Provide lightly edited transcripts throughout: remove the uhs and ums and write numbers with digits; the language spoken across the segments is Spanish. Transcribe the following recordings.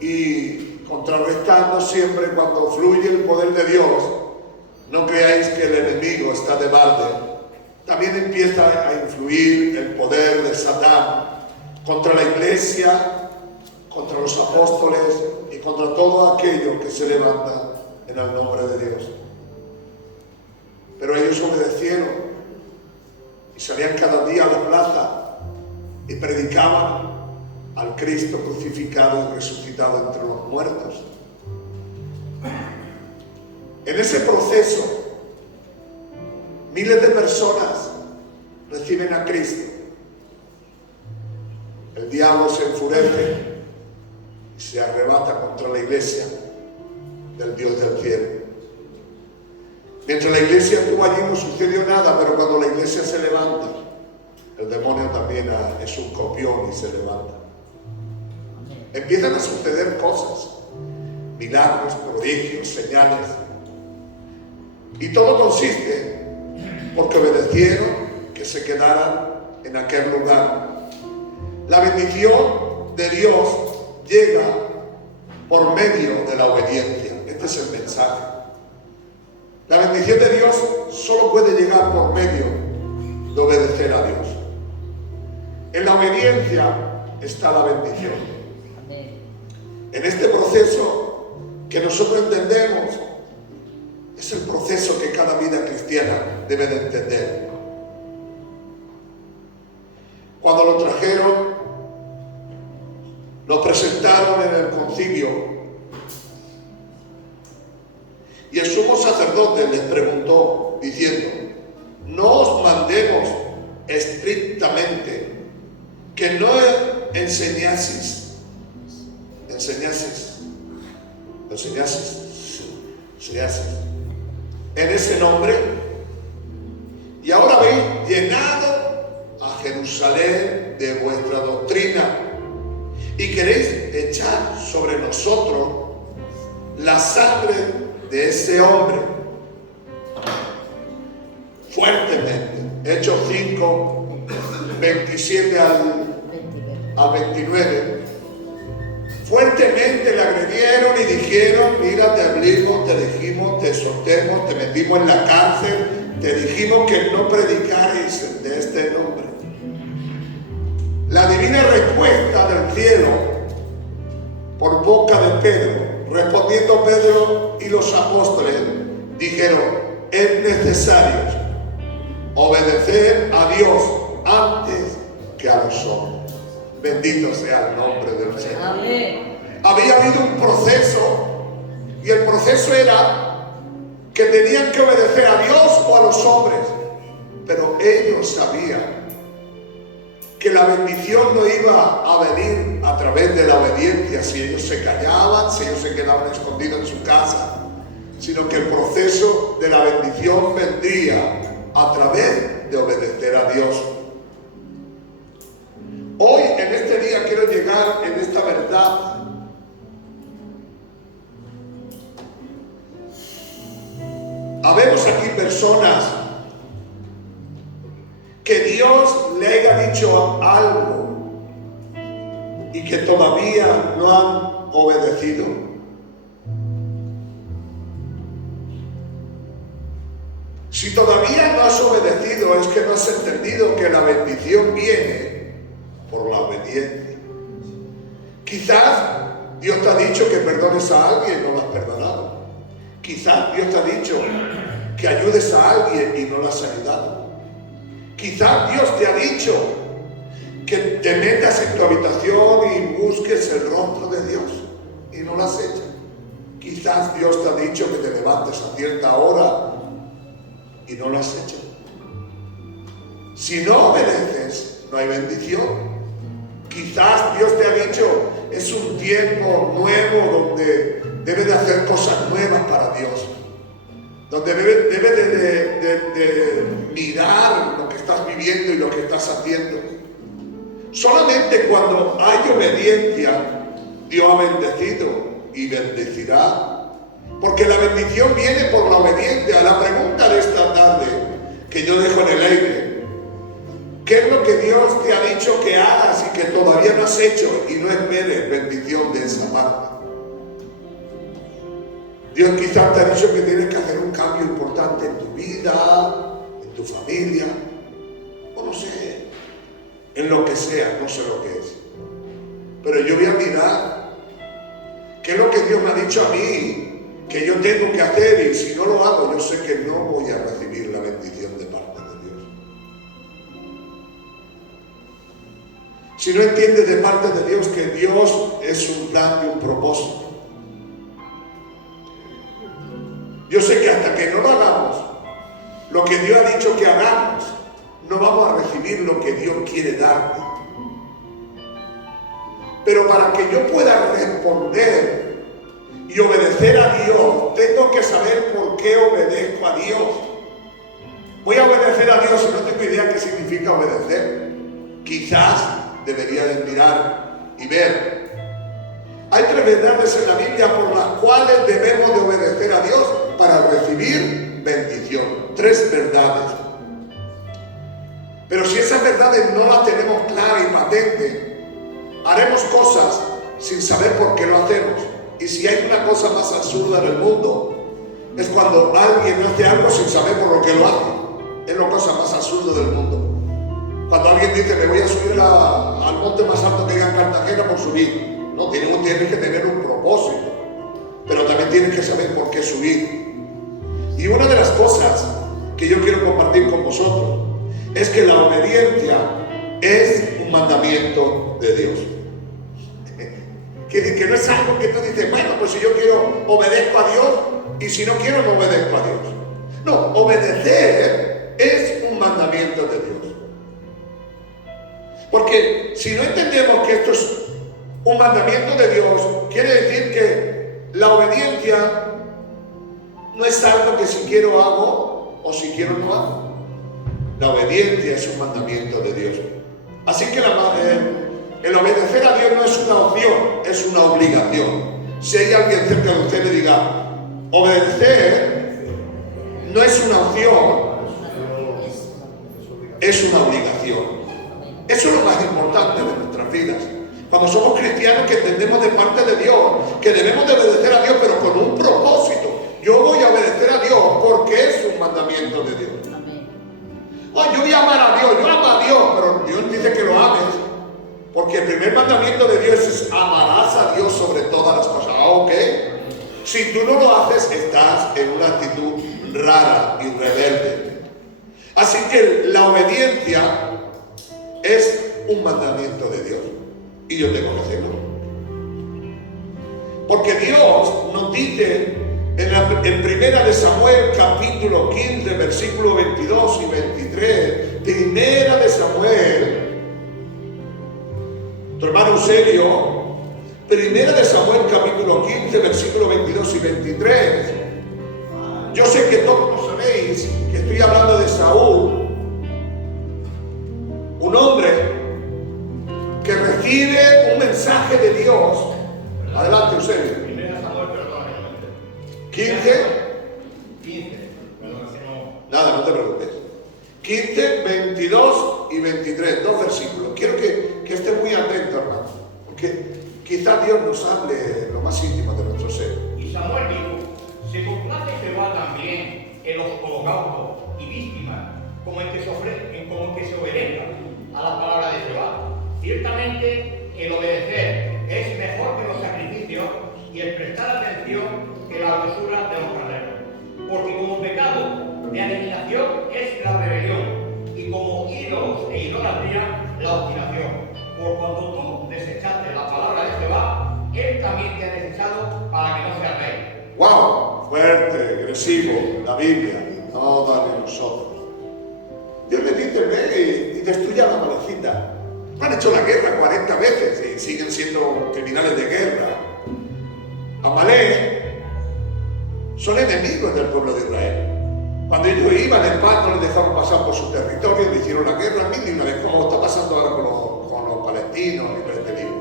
Y contrarrestando siempre cuando fluye el poder de Dios, no creáis que el enemigo está de balde. También empieza a influir el poder de Satán contra la iglesia, contra los apóstoles y contra todo aquello que se levanta en el nombre de Dios. Pero ellos obedecieron y salían cada día a la plaza y predicaban al Cristo crucificado y resucitado entre los muertos. En ese proceso, miles de personas reciben a Cristo. El diablo se enfurece y se arrebata contra la iglesia del Dios del cielo. Mientras la iglesia estuvo allí no sucedió nada, pero cuando la iglesia se levanta, el demonio también es un copión y se levanta. Empiezan a suceder cosas, milagros, prodigios, señales. Y todo consiste porque obedecieron que se quedaran en aquel lugar. La bendición de Dios llega por medio de la obediencia. Este es el mensaje. La bendición de Dios solo puede llegar por medio de obedecer a Dios. En la obediencia está la bendición. En este proceso que nosotros entendemos, es el proceso que cada vida cristiana debe de entender. Cuando lo trajeron, lo presentaron en el concilio y el sumo sacerdote les preguntó diciendo: no os mandemos estrictamente que no enseñaseis en ese nombre, y ahora habéis llenado a Jerusalén de vuestra doctrina y queréis echar sobre nosotros la sangre de ese hombre. Fuertemente, Hechos 5, 27 al 29, fuertemente le agredieron y dijeron: mira, te hablamos, te dijimos, te exhortemos, te metimos en la cárcel, te dijimos que no predicarais de este nombre. La divina respuesta del cielo por boca de Pedro, respondiendo Pedro y los apóstoles, dijeron: es necesario obedecer a Dios antes que a los hombres. Bendito sea el nombre del Señor. Amén. Había habido un proceso, y el proceso era que tenían que obedecer a Dios o a los hombres, pero ellos sabían que la bendición no iba a venir a través de la obediencia si ellos se callaban, si ellos se quedaban escondidos en su casa, sino que el proceso de la bendición vendría a través de obedecer a Dios. Hoy, en este día, quiero llegar en esta verdad. Habemos aquí personas que Dios le haya dicho algo y que todavía no han obedecido. Si todavía no has obedecido, es que no has entendido que la bendición viene por la obediencia. Quizás Dios te ha dicho que perdones a alguien y no lo has perdonado. Quizás Dios te ha dicho que ayudes a alguien y no lo has ayudado. Quizás Dios te ha dicho que te metas en tu habitación y busques el rostro de Dios y no lo has hecho. Quizás Dios te ha dicho que te levantes a cierta hora y no lo has hecho. Si no obedeces, no hay bendición. Quizás Dios te ha dicho: es un tiempo nuevo donde debes de hacer cosas nuevas para Dios, donde debes de mirar lo que estás viviendo y lo que estás haciendo. Solamente cuando hay obediencia, Dios ha bendecido y bendecirá, porque la bendición viene por la obediencia. La pregunta de esta tarde que yo dejo en el aire: ¿Qué es lo que Dios te ha dicho que hagas y que todavía no has hecho y no esperes bendición de esa parte? Dios quizás te ha dicho que tienes que hacer un cambio importante en tu vida, en tu familia, o no sé, en lo que sea, no sé lo que es. Pero yo voy a mirar qué es lo que Dios me ha dicho a mí que yo tengo que hacer, y si no lo hago, yo sé que no voy a recibir la bendición de parte de Dios. Si no entiendes de parte de Dios que Dios es un plan y un propósito, yo sé que hasta que no lo hagamos, lo que Dios ha dicho que hagamos, no vamos a recibir lo que Dios quiere darte. Pero para que yo pueda responder y obedecer a Dios, tengo que saber por qué obedezco a Dios. Voy a obedecer a Dios y no tengo idea qué significa obedecer. Quizás debería de mirar y ver. Hay 3 verdades en la Biblia por las cuales debemos de obedecer a Dios para recibir bendición. 3 verdades. Pero si esas verdades no las tenemos claras y patentes, haremos cosas sin saber por qué lo hacemos. Y si hay una cosa más absurda en el mundo, es cuando alguien hace algo sin saber por lo que lo hace. Es la cosa más absurda del mundo. Cuando alguien dice, me voy a subir al monte más alto que hay en Cartagena por subir. No, tienes que tener un propósito, pero también tienes que saber por qué subir. Y una de las cosas que yo quiero compartir con vosotros es que la obediencia es un mandamiento de Dios. Que no es algo que tú dices, bueno, pues si yo quiero, obedezco a Dios, y si no quiero, no obedezco a Dios. No, obedecer es un mandamiento de Dios. Porque si no entendemos que esto es un mandamiento de Dios, quiere decir que la obediencia no es algo que si quiero hago o si quiero no hago. La obediencia es un mandamiento de Dios. Así que el obedecer a Dios no es una opción, es una obligación. Si hay alguien cerca de usted, le diga, obedecer no es una opción, es una obligación. Eso es lo más importante de nuestras vidas. Cuando somos cristianos, que entendemos de parte de Dios que debemos de obedecer a Dios, pero con un propósito. Yo voy a obedecer a Dios porque es un mandamiento de Dios. Yo voy a amar a Dios, yo amo a Dios, pero Dios dice que lo ames, porque el primer mandamiento de Dios es amarás a Dios sobre todas las cosas. ¿Ok? Si tú no lo haces, estás en una actitud rara y rebelde. Así que la obediencia es un mandamiento de Dios. Y yo tengo que hacerlo. Porque Dios nos dice en Primera de Samuel, capítulo 15, versículos 22 y 23. Primera de Samuel, tu hermano Eusebio, Primera de Samuel, capítulo 15, versículos 22 y 23. Yo sé que todos lo sabéis, que estoy hablando de Saúl, un hombre que recibe un mensaje de Dios. Adelante, Eusebio. Primera Samuel, perdón. 15. Perdón, si no. Nada, no te preocupes. 15, 22 y 23, 2 versículos. Quiero que estés muy atento, hermano, porque quizás Dios nos hable lo más íntimo de nuestro ser. Y Samuel dijo, se complace Jehová también en los holocaustos y víctimas, como en que se obedezca a la palabra de Jehová. Ciertamente el obedecer es mejor que los sacrificios y el prestar atención que la grosura de los carneros. Porque como pecado de adivinación es la rebelión, y como ídolos e idolatría la obstinación. Por cuando tú desechaste la palabra de Jehová, Él también te ha desechado para que no seas rey. ¡Wow! Fuerte, agresivo, la Biblia, no dale nosotros. Dios le dice, ve y destruya la malecita. Han hecho la guerra 40 veces y siguen siendo criminales de guerra. Amalek son enemigos del pueblo de Israel. Cuando ellos iban en paz, no les dejaron pasar por su territorio, le hicieron la guerra mil y una vez, como está pasando ahora con los palestinos y palestinos.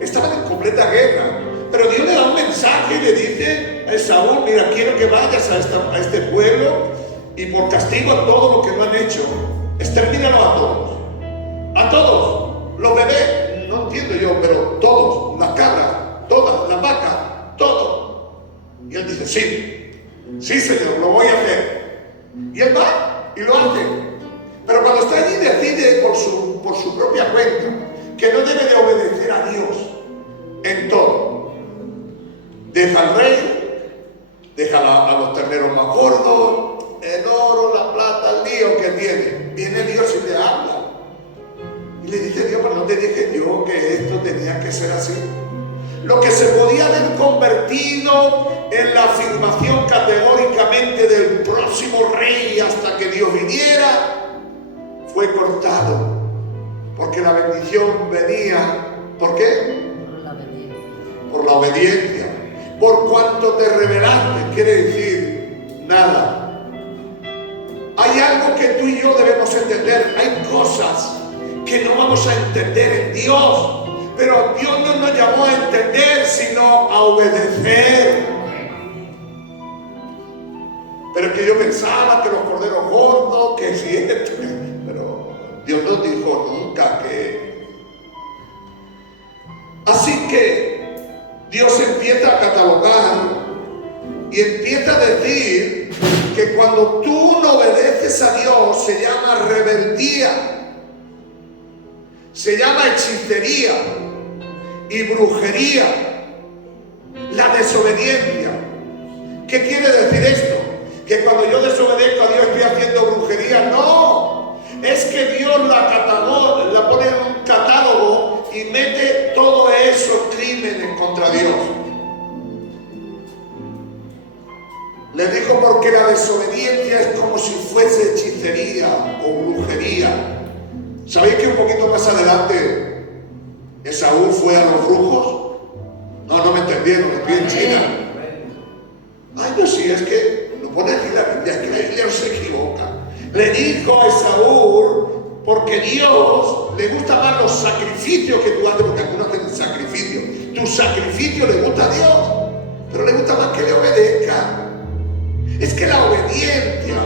Estaban en completa guerra, pero Dios le da un mensaje y le dice a Saúl, mira, quiero que vayas a este pueblo y por castigo a todo lo que no han hecho, extermínalo a todos. a todos, los bebés, no entiendo yo, pero todos, las cabras, todas, las vacas, todo. Y él dice, sí Señor, lo voy a hacer. Y él va y lo hace. Pero cuando está allí decide por su propia cuenta que no debe de obedecer a Dios en todo. Deja al rey, deja a los terneros más gordos, el oro, la plata, el lío que tiene. Viene Dios y le habla. Y le dice, Dios, pero no te dije yo que esto tenía que ser así. Lo que se podía haber convertido en la afirmación categóricamente del próximo rey hasta que Dios viniera, fue cortado. Porque la bendición venía, ¿por qué? Por la obediencia. Por cuanto te rebelaste, quiere decir nada. Hay algo que tú y yo debemos entender. Hay cosas que no vamos a entender en Dios. Pero Dios no nos llamó a entender, sino a obedecer. Pero es que yo pensaba que los corderos gordos, que si esto, pero Dios no dijo nunca que. Así que Dios empieza a catalogar y empieza a decir que cuando tú no obedeces a Dios se llama rebeldía, se llama hechicería y brujería, la desobediencia. ¿Qué quiere decir esto? Que cuando yo desobedezco a Dios estoy haciendo brujería. No, es que Dios la pone en un catálogo y mete todos esos crímenes contra Dios. Le dijo porque la desobediencia es como si fuese hechicería o brujería. ¿Sabéis que un poquito más adelante Esaú fue a los brujos? No me entendieron, estoy en China. Ay, no, sí, es que lo pone aquí la Biblia, es que la Biblia no se equivoca. Le dijo a Esaú, porque Dios le gusta más los sacrificios que tú haces, porque algunos hacen sacrificio. Tu sacrificio le gusta a Dios, pero le gusta más que le obedezca. Es que la obediencia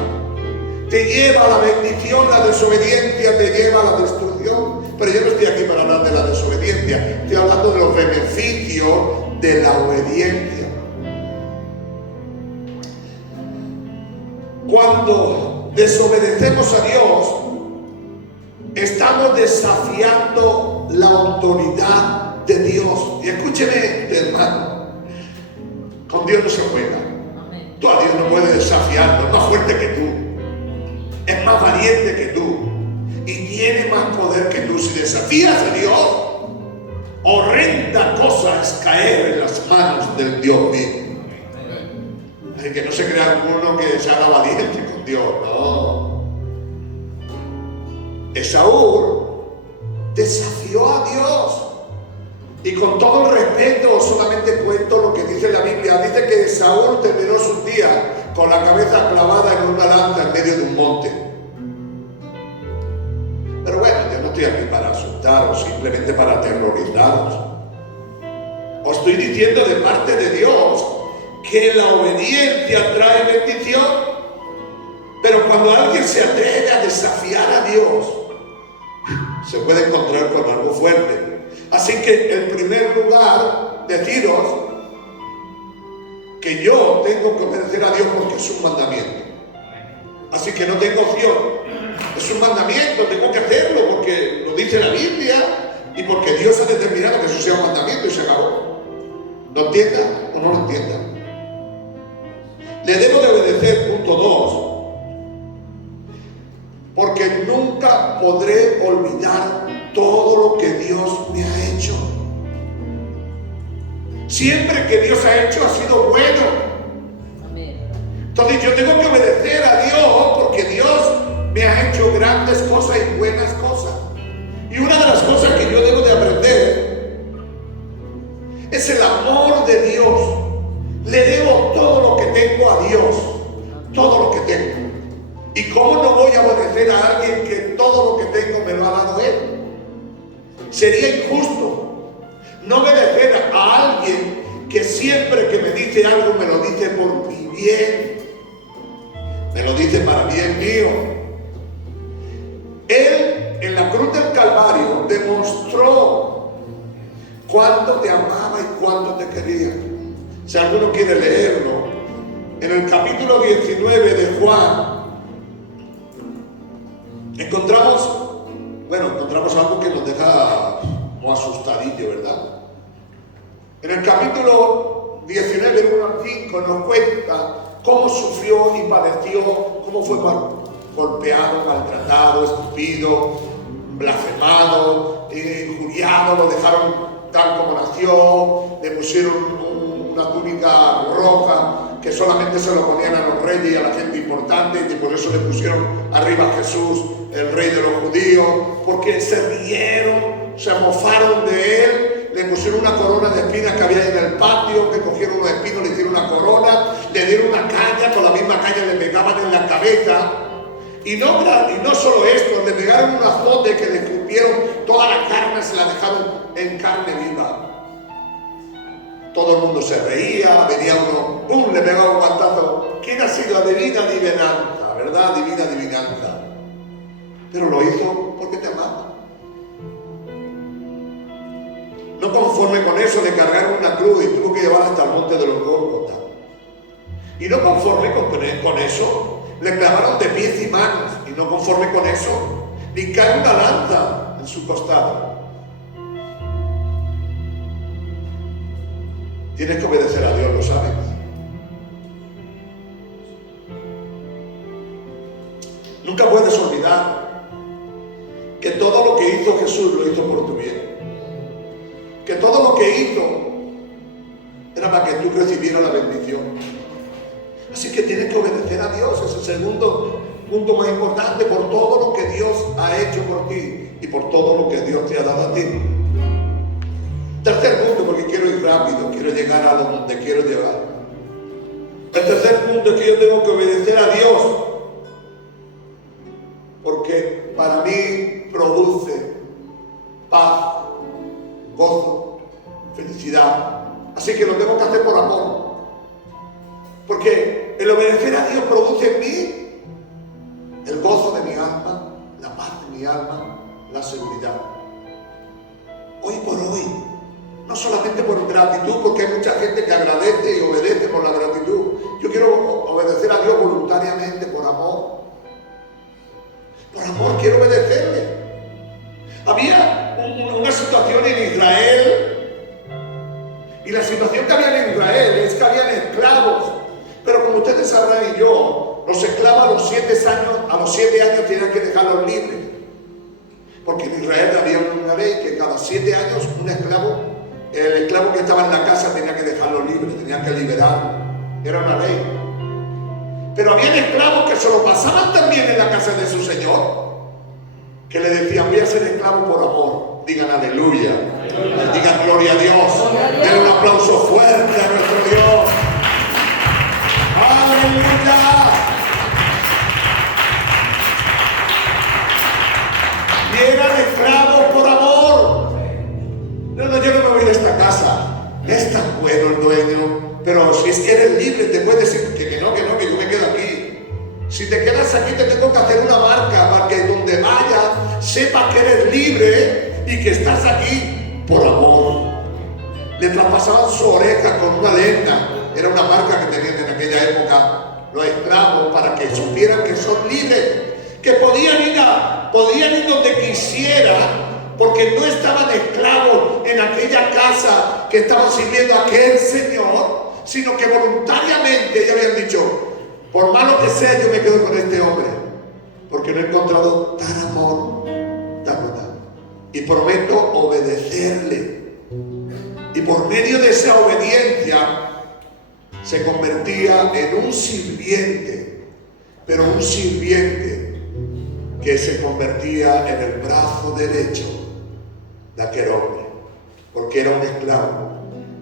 te lleva a la bendición, la desobediencia te lleva a la destrucción. Pero yo no estoy aquí para hablar de la desobediencia, estoy hablando de los beneficios de la obediencia. Cuando desobedecemos a Dios, estamos desafiando la autoridad de Dios. Y escúcheme, hermano, con Dios no se juega. Tú a Dios no puedes desafiarlo, es más fuerte que tú, es más valiente que tú y tiene más poder que tú. Si desafías a Dios, horrenda cosa es caer en las manos del Dios vivo. Así que no se crea alguno que se haga valiente con Dios, no. Esaú desafió a Dios. Y con todo el respeto, solamente cuento lo que dice la Biblia. Dice que Saúl terminó sus días con la cabeza clavada en una lanza en medio de un monte. Pero bueno, yo no estoy aquí para asustaros, simplemente para aterrorizaros. Os estoy diciendo de parte de Dios que la obediencia trae bendición. Pero cuando alguien se atreve a desafiar a Dios, se puede encontrar con algo fuerte. Así que en primer lugar, deciros que yo tengo que obedecer a Dios porque es un mandamiento. Así que no tengo opción. Es un mandamiento, tengo que hacerlo porque lo dice la Biblia y porque Dios ha determinado que eso sea un mandamiento y se acabó. ¿Lo entienda o no lo entienda? Le debo de obedecer, punto 2, porque nunca podré olvidar todo lo que Dios me ha hecho. Siempre que Dios ha hecho ha sido bueno. Amén. Entonces yo tengo que obedecer a Dios porque Dios me ha hecho grandes cosas y buenas cosas. Y una de las cosas que yo debo de aprender es el amor de Dios. Le debo todo lo que tengo a Dios, todo lo que tengo. ¿Y cómo no voy a obedecer a alguien que todo lo que tengo me lo ha dado Él? Sería injusto no obedecer a alguien que siempre que me dice algo me lo dice por mi bien, me lo dice para bien mío. Él en la cruz del Calvario demostró cuánto te amaba y cuánto te quería. Si alguno quiere leerlo, en el capítulo 19 de Juan, encontramos algo que nos deja como asustadillo, ¿verdad? En el capítulo 19, 1 al 5, nos cuenta cómo sufrió y padeció, cómo fue golpeado, maltratado, escupido, blasfemado, injuriado, lo dejaron tal como nació, le pusieron una túnica roja que solamente se lo ponían a los reyes y a la gente importante, y por eso le pusieron arriba a Jesús, el rey de los judíos, porque se rieron, se mofaron de él, le pusieron una corona de espinas que había en el patio, que cogieron unos espinos, le hicieron una corona, le dieron una caña, con la misma caña le pegaban en la cabeza, y no solo esto, le pegaron un azote que le escupieron toda la carne, se la dejaron en carne viva. Todo el mundo se reía, venía uno, ¡pum!, le pegaba un guantazo. ¿Quién ha sido? Divina adivinanza, ¿verdad? Divina adivinanza. Pero lo hizo porque te amaba. No conforme con eso, le cargaron una cruz y tuvo que llevarla hasta el monte de los Gólgotas. Y no conforme con eso, le clavaron de pies y manos. Y no conforme con eso, le cae una lanza en su costado. Tienes que obedecer a Dios, ¿lo sabes? Nunca puedes olvidar que todo lo que hizo Jesús lo hizo por tu bien. Que todo lo que hizo era para que tú recibieras la bendición. Así que tienes que obedecer a Dios. Es el segundo punto más importante, por todo lo que Dios ha hecho por ti y por todo lo que Dios te ha dado a ti. Tercer punto, porque quiero ir rápido, quiero llegar a donde quiero llegar. El tercer punto es que yo tengo que obedecer a Dios, porque para mí produce paz, gozo, felicidad. Así que lo tengo que hacer por amor, porque el obedecer a Dios produce en mí el gozo de mi alma, la paz de mi alma, la seguridad. Hoy por hoy, no solamente por gratitud, porque hay mucha gente que agradece y obedece por la gratitud. Yo quiero obedecer a Dios voluntariamente, por amor. Por amor quiero obedecerle. Había una situación en Israel, y la situación que había en Israel es que habían esclavos. Pero como ustedes sabrán y yo, los esclavos a los 7 años tenían que dejarlos libres. Porque en Israel había una ley que cada 7 años el esclavo que estaba en la casa tenía que dejarlo libre, tenía que liberarlo. Era una ley. Pero había esclavos que se lo pasaban también en la casa de su señor, que le decían: voy a ser esclavo por amor. Digan aleluya. Digan gloria a Dios. Den un aplauso fuerte a nuestro Dios. Aleluya. Y eran esclavos por amor. No, yo no me voy de esta casa. Es tan bueno el dueño. Pero si es que eres libre, te puedes decir que no, que yo me quedo aquí. Si te quedas aquí, te tengo que hacer una marca para que donde vayas sepa que eres libre y que estás aquí por amor. Le traspasaban su oreja con una lenta. Era una marca que tenían en aquella época los esclavos, para que supieran que son libres, que podían ir donde quisieran, porque no estaban esclavos en aquella casa que estaban sirviendo a aquel señor, sino que voluntariamente ellos habían dicho: por malo que sea, yo me quedo con este hombre, porque no he encontrado tan amor, tan verdad, y prometo obedecerle. Y por medio de esa obediencia se convertía en un sirviente, pero un sirviente que se convertía en el brazo derecho de aquel hombre, porque era un esclavo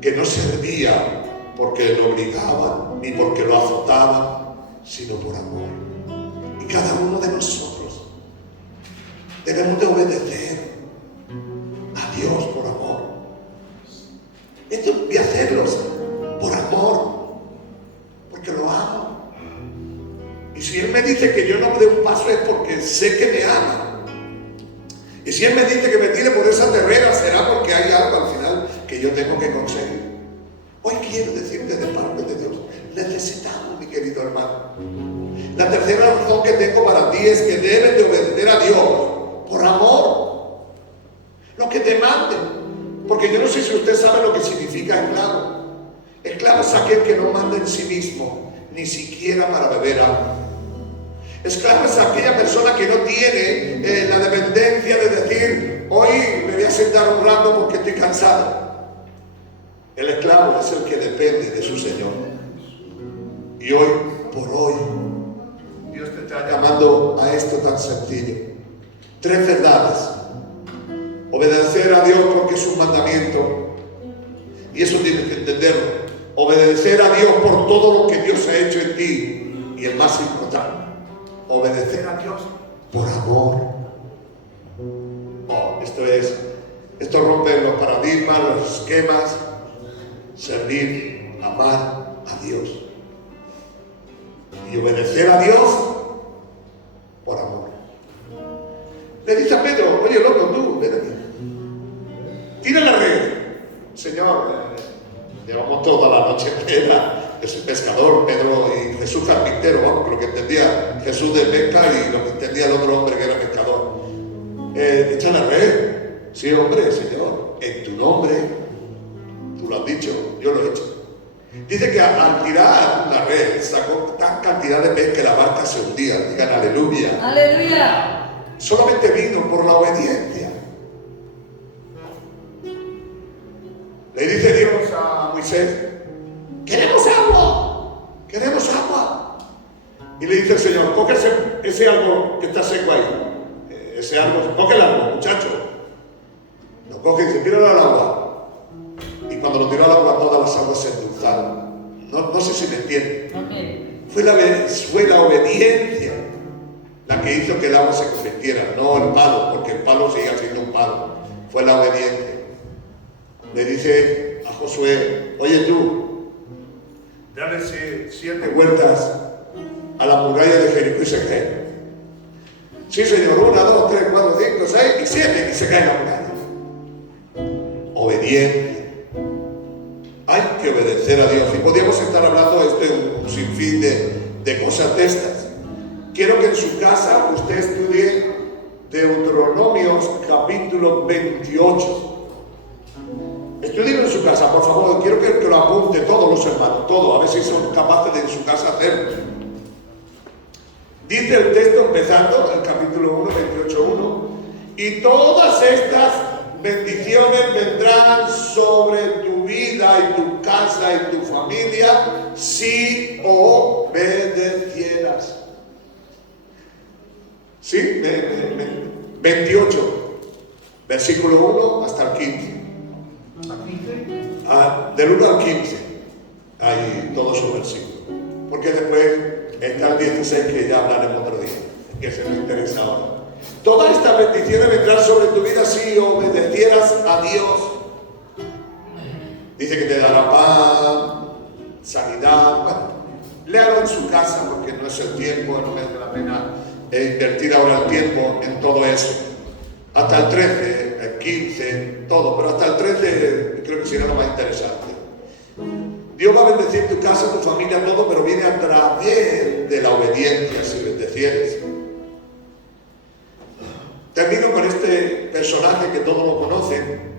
que no servía porque lo obligaban ni porque lo azotaban, sino por amor. Y cada uno de nosotros debemos de obedecer a Dios por amor. Esto voy a hacerlo por amor, porque lo amo. Y si Él me dice que yo no me dé un paso, es porque sé que me ama. Y si Él me dice que me tire por esa terrera, será porque hay algo al final que yo tengo que conseguir. Hoy quiero decirte de parte de Dios, necesitamos, mi querido hermano. La tercera razón que tengo para ti es que debes de obedecer a Dios por amor. Lo que te manden. Porque yo no sé si usted sabe lo que significa esclavo. Esclavo es aquel que no manda en sí mismo, ni siquiera para beber agua. Esclavo es aquella persona que no tiene la dependencia de decir, hoy me voy a sentar un rato porque estoy cansado. El esclavo es el que depende de su Señor. Y hoy, por hoy, Dios te está llamando a esto tan sencillo. 3 verdades. Obedecer a Dios porque es un mandamiento. Y eso tienes que entenderlo. Obedecer a Dios por todo lo que Dios ha hecho en ti. Y el más importante, obedecer a Dios por amor. Oh, esto rompe los paradigmas, los esquemas. Servir, amar a Dios. Y obedecer a Dios por amor. Le dice a Pedro, oye loco, tú, ven aquí. Tira la red. Señor, llevamos toda la noche entera. Es el pescador, Pedro, y Jesús carpintero, vamos, lo que entendía Jesús de pesca y lo que entendía el otro hombre que era pescador. Echa la red. Sí, hombre, Señor, en tu nombre. Tú lo has dicho, yo lo he hecho. Dice que al tirar la red sacó tan cantidad de pez que la barca se hundía. Digan aleluya. Aleluya. Solamente vino por la obediencia. Le dice Dios a Moisés, queremos agua, queremos agua. Y le dice el Señor, coge ese algo que está seco ahí. Ese árbol, coge el árbol, muchacho. Lo coge y dice, tíralo al agua. Y cuando lo tiró al agua, todas las aguas se endulzaron. No sé si me entienden. Amén. Fue la obediencia la que hizo que el agua se convirtiera, no el palo, porque el palo seguía siendo un palo. Fue la obediencia. Le dice a Josué, oye tú, dale 7 vueltas a la muralla de Jericó y se cae. Sí, Señor, 1, 2, 3, 4, 5, 6 y 7 y se cae la muralla. Obediencia. Hay que obedecer a Dios. Y podríamos estar hablando un sinfín de cosas de estas. Quiero que en su casa usted estudie Deuteronomios capítulo 28. Estudien en su casa, por favor. Quiero que lo apunte todos los hermanos, todo, a ver si son capaces de en su casa hacerlo. Dice el texto empezando, el capítulo 1, 28:1, y todas estas bendiciones vendrán sobre tu vida y tu casa y tu familia si obedecieras. ¿Sí? 28, versículo 1 hasta el 15. Del 1 al 15. Hay todos sus versículos. Porque después está el 16 que ya hablaremos otro día, que se nos interesa ahora. Todas estas bendiciones vendrán sobre tu vida si obedecieras a Dios. Dice que te dará pan, sanidad. Bueno, léalo en su casa porque no es el tiempo, no merece la pena invertir ahora el tiempo en todo eso. Hasta el 13, el 15, todo, pero hasta el 13 creo que será lo más interesante. Dios va a bendecir tu casa, tu familia, todo, pero viene a través de la obediencia, si bendecieres. Termino con este personaje que todos lo conocen.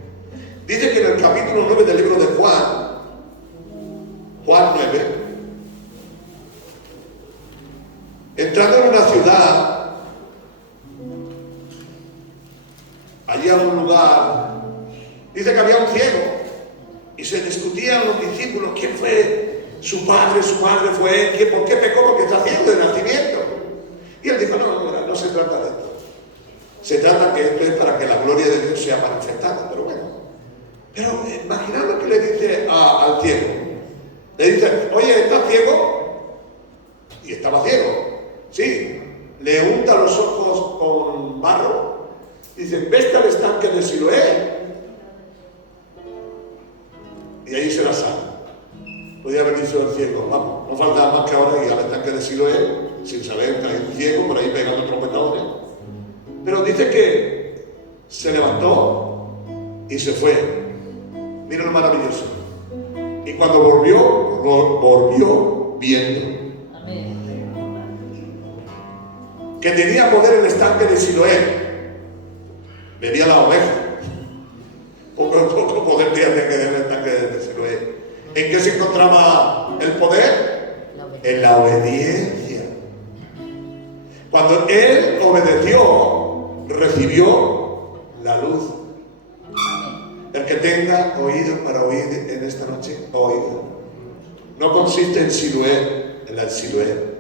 Dice que en el capítulo 9 del libro de Juan 9, entrando en una ciudad, allí a un lugar, dice que había un ciego y se discutían los discípulos quién fue su padre fue él, ¿por qué pecó? Porque está ciego de nacimiento. Y él dijo, no se trata de esto. Se trata que esto es para que la gloria de Dios sea manifestada, pero bueno. Pero imaginando que le dice al ciego, le dice, oye, ¿estás ciego? Y estaba ciego, sí. Le unta los ojos con barro, dice, vete al estanque de Siloé. Y ahí se la sana. Podía haber dicho el ciego, vamos, no falta más que ahora ir al estanque de Siloé, sin saber que hay un ciego por ahí pegando trompetones. Pero dice que se levantó y se fue. Mira lo maravilloso. Y cuando volvió viendo que tenía poder el estanque de Siloé. Venía la oveja. Poco poder tenía que tener el estanque de Siloé. ¿En qué se encontraba el poder? En la obediencia. Cuando él obedeció, recibió la luz. El que tenga oídos para oír en esta noche, oiga. No consiste en Siloé, en la Siloé.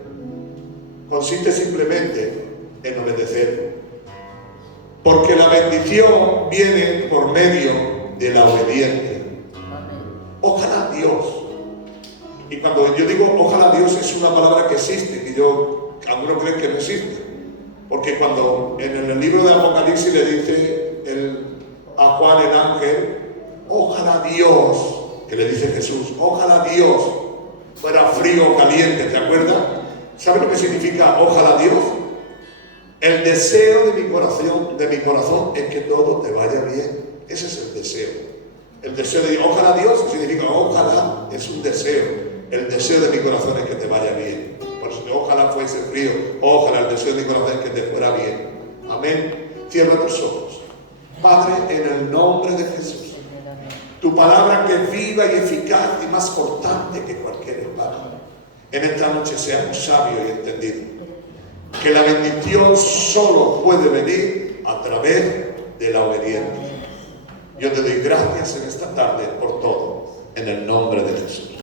Consiste simplemente en obedecer. Porque la bendición viene por medio de la obediencia. Ojalá Dios. Y cuando yo digo ojalá Dios, es una palabra que existe, que algunos creen que no existe. Porque cuando en el libro de Apocalipsis le dice a Juan el ángel, ojalá Dios, que le dice Jesús, ojalá Dios fuera frío o caliente, ¿te acuerdas? ¿Sabe lo que significa ojalá Dios? El deseo de mi corazón es que todo te vaya bien. Ese es el deseo. El deseo de ojalá Dios significa ojalá, es un deseo. El deseo de mi corazón es que te vaya bien. Por eso ojalá fuese frío, ojalá el deseo de mi corazón es que te fuera bien. Amén. Cierra tus ojos. Padre, en el nombre de Jesús, tu palabra que es viva y eficaz y más cortante que cualquier espada. En esta noche seamos sabios y entendidos. Que la bendición solo puede venir a través de la obediencia. Yo te doy gracias en esta tarde por todo, en el nombre de Jesús.